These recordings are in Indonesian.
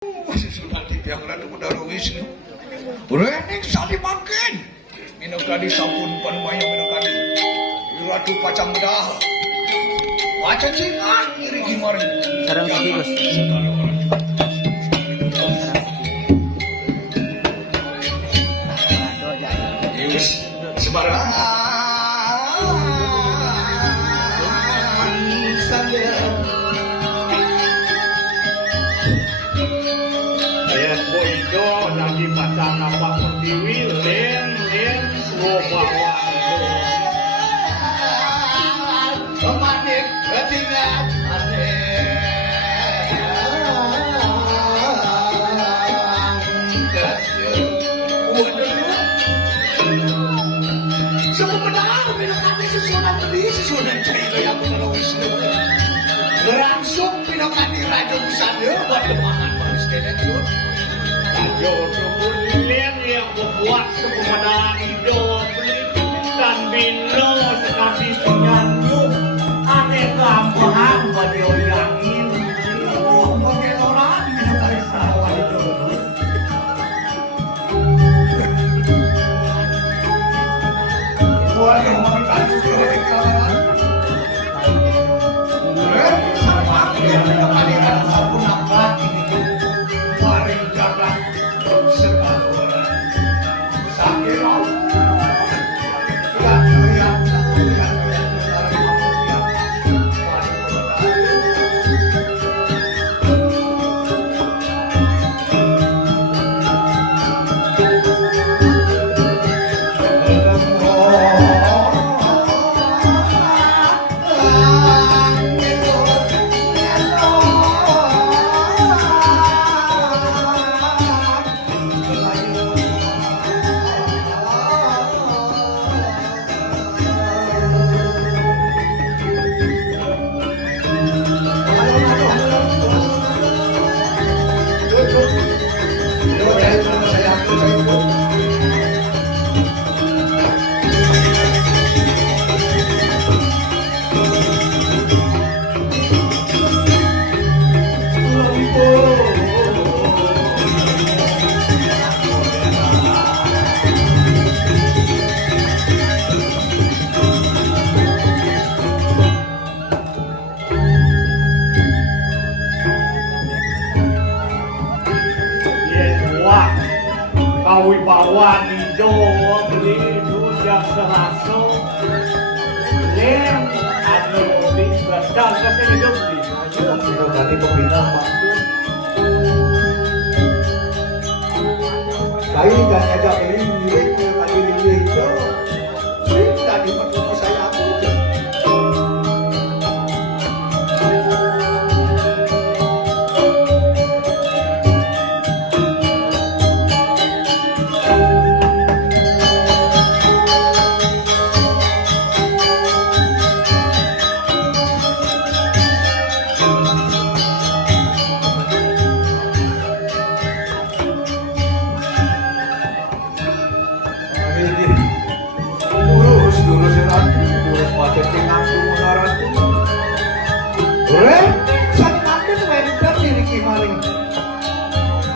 Sudah tipiang ratu Bathara Wisnu. Rening salimaken. Minangkani sampun panmaya minangkani Ratu Pacangdaha. Pacacingan iri gimari. Sarang sige, Gus. Yes, sebarang. Ayat po ito, lagi pasang apa pertiwi, len, bawa. Pemanik, ketingan, langsung pinokani Raja Busana Bademangan Manusia itu. Raja tersebut len yang membuat kepemadaan hidup dan bino sekali penyanyi aneh keambahan pada oyangin. Pakai orang pinokani sawah itu. Waduh, makan juga dari kalangan. Sama yang pinokani Raja Sabun Nangkat ini. Mari jaga sekalora. Sakit Kawibawan hidup itu yang selaso len anu dibasal kasi hidup di ayo tadi pembina kayu dan ajak ini mirip tadi dia itu tidak diperlukan saya aku.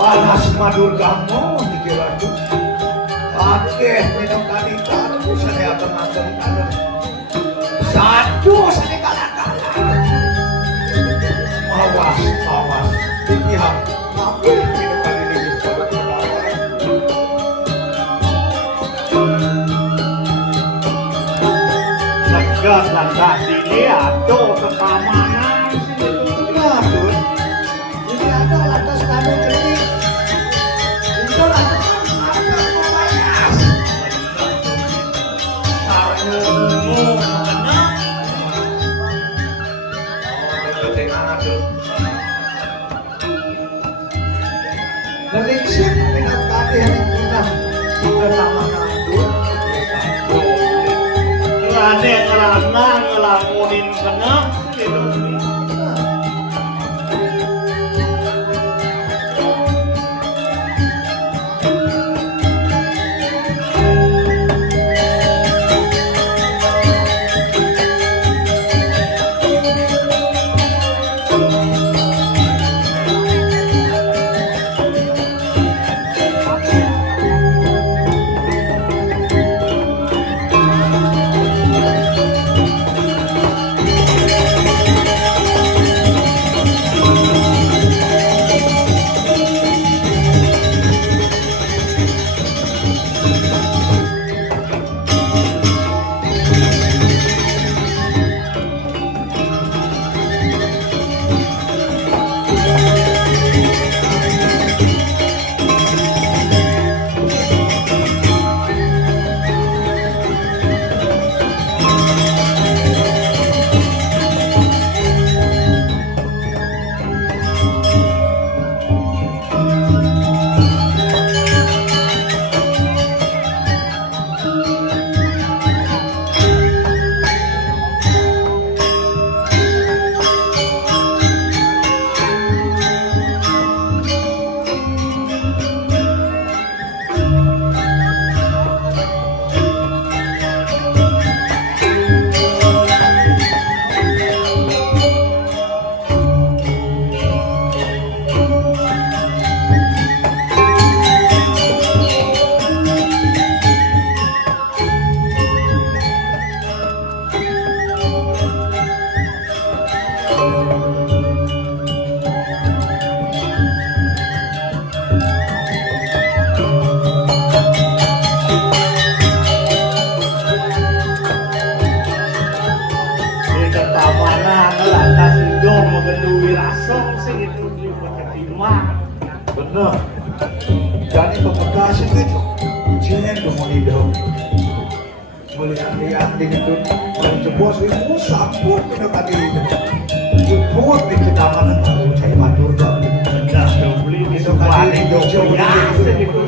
Alas madur kamu mikir aku. Akeh minum kali kamu saya pengatur kanan. Satu saya kalah. Awas. Pihak mampir minum kali ini. Lega dilihat tuh keamanan Madur. Ini ada lantas kamu jadi. Itu lantas kamu membayar. Nanti siapa minum kali yang punah bersama kamu. Rane ngelana ngelamunin kena gitu. lipat ketimah. Benar. Jadi pembekas itu ujian kemudian boleh anti itu kalau jebos itu sampun kita tadi itu jebos di ketaman tahu cai batu jauh Benar, beli di itu sebuah tadi itu jauh biasa itu gitu.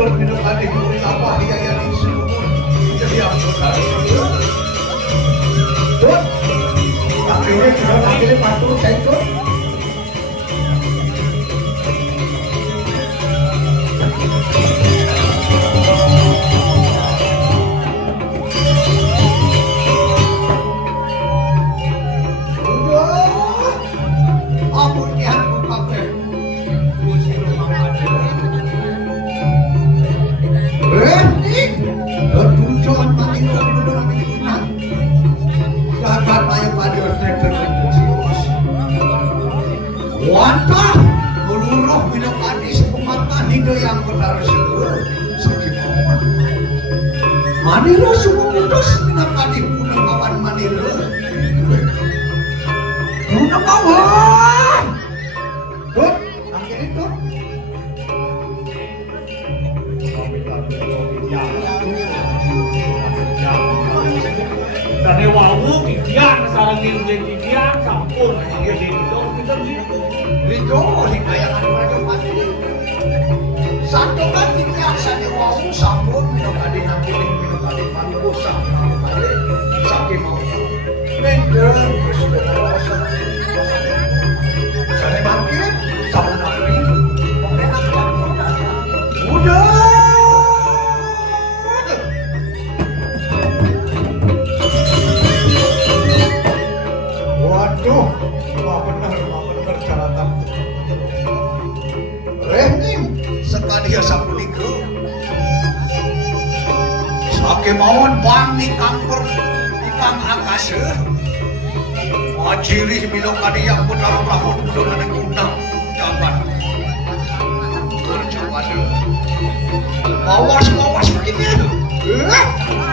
betul minum tadi kulit apa dia yang disebut jadi apa harus Dut, akhirnya patur cengkok. Wantah meluruh minum anis kumatan hingga yang benar seluruh sakit awan manila sungguh putus minum anis punang kawan manila punang kawan Dut, akhirnya Dut Tadi wawu kikian sarang kikian campur dia di itu kita gitu. Lido, hinayangan mereka mati satu lagi biasanya wau sambut minum adik nanti minum adik mandu sambut adik sakit mau mender presiden rasa saya bangkit sambut nanti udah waduh benar caratan Rehnim sekali ya sapuliku sake mawon bang ni kangper ikang akase majiri milo kadi yang benar rahon kudu nang undang jabat kerjabat mawas begini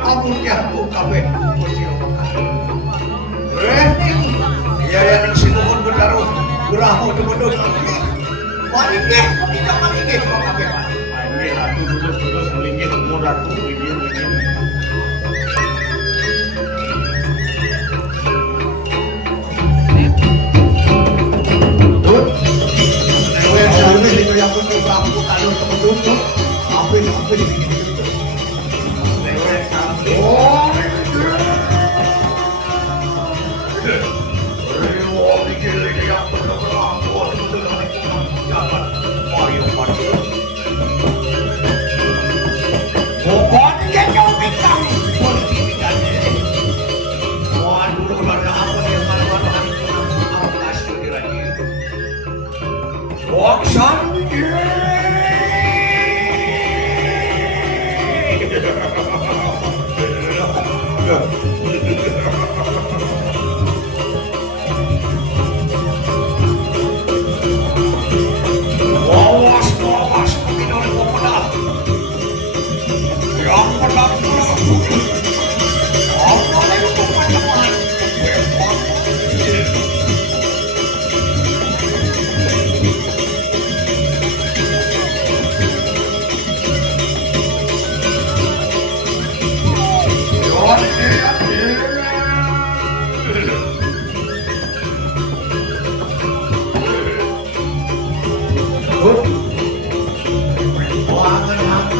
amunnya ku kabeh kursi Rehnim ya yang sinuhun benar berahu betul Malinggih, tidak malinggih kok kabeh. Ini ratu terus melingkir umur ratu begini. Dut, lewe jalur itu yang pun beramu kalau temen-temen apa dibikin gitu. Lewe sampai. Oh, Wangan-wangan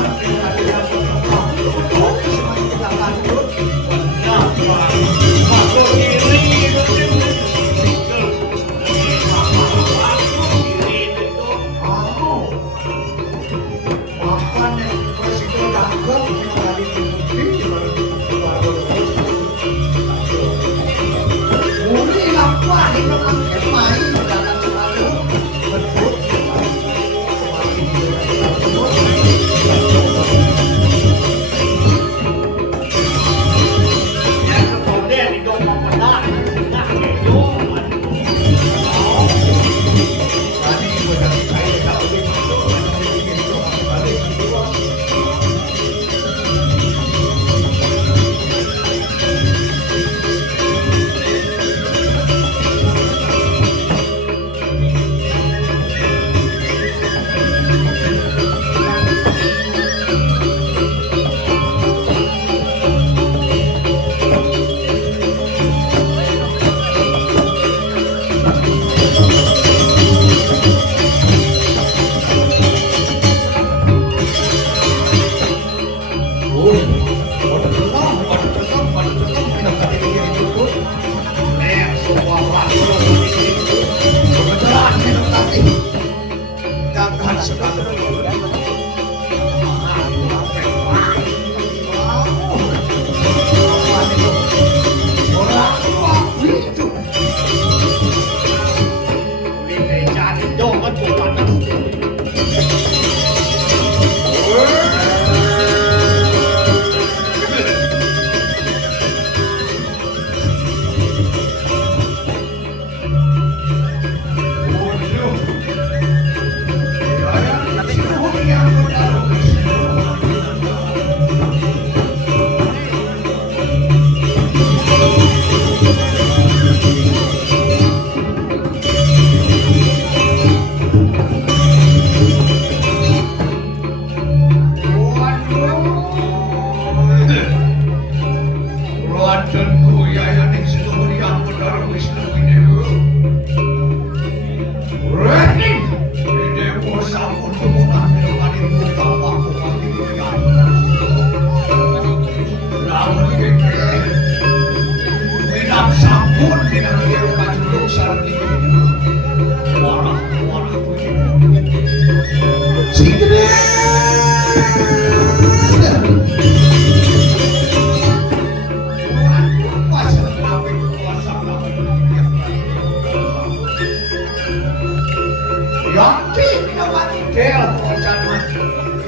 Yanti pinamani del kocan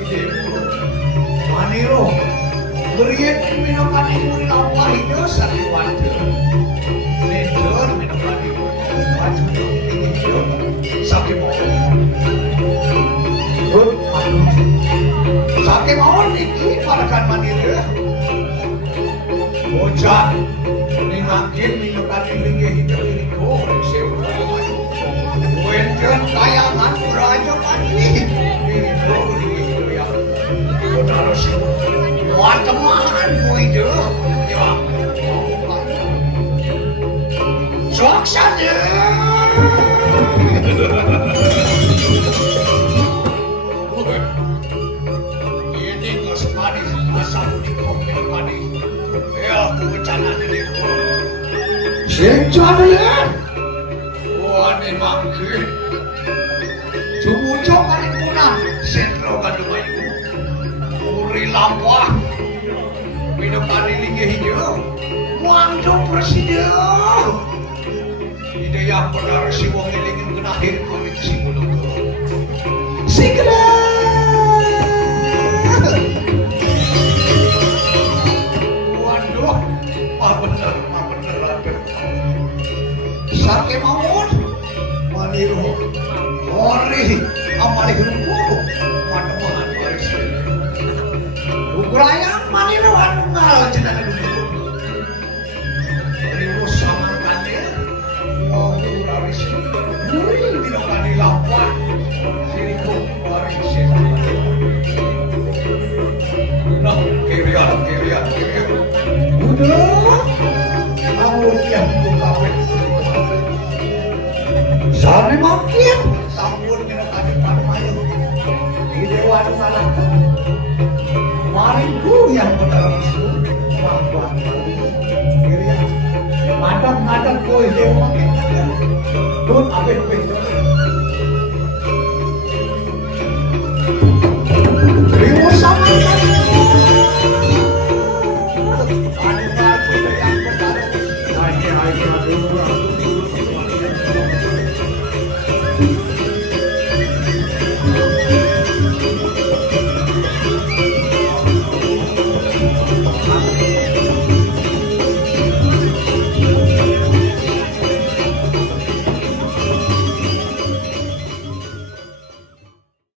ide maniro beriet pinamani muri awahida sariwante lendor pinamani maju ini sakit mau sakit mau niki parakan maniro kocan ningakin pinamani linge hidup ini kau sewa Wendel kayangan beraja mandi itu ya harus teman itu ya sok saja ini kesemani asal di kopi mandi ya aku bencana ini sencana ya Wani mangke Jumujo kali punah Sentro kandumayu Uri lampah Minum kali lingi hijau Wangdo presiden Ide yang benar si wong ilingin kenahir komik si mulung Sigla Waduh bener Sake mamun Maniru Ori Amalih rumpuk Waduh Maris Ukurayang Maniru Anungal Jenang rumpuk Maniru sama kane Waduh Raris Muri Binokani lampah Siriku Waris Nah kirian Udah Aku yang buka Sari makin sampun kena kaget pada mayu di dewan malam mariku yang benar itu mampuan kirian madam koi dewa makin don abe Riwo sama Ani yang benar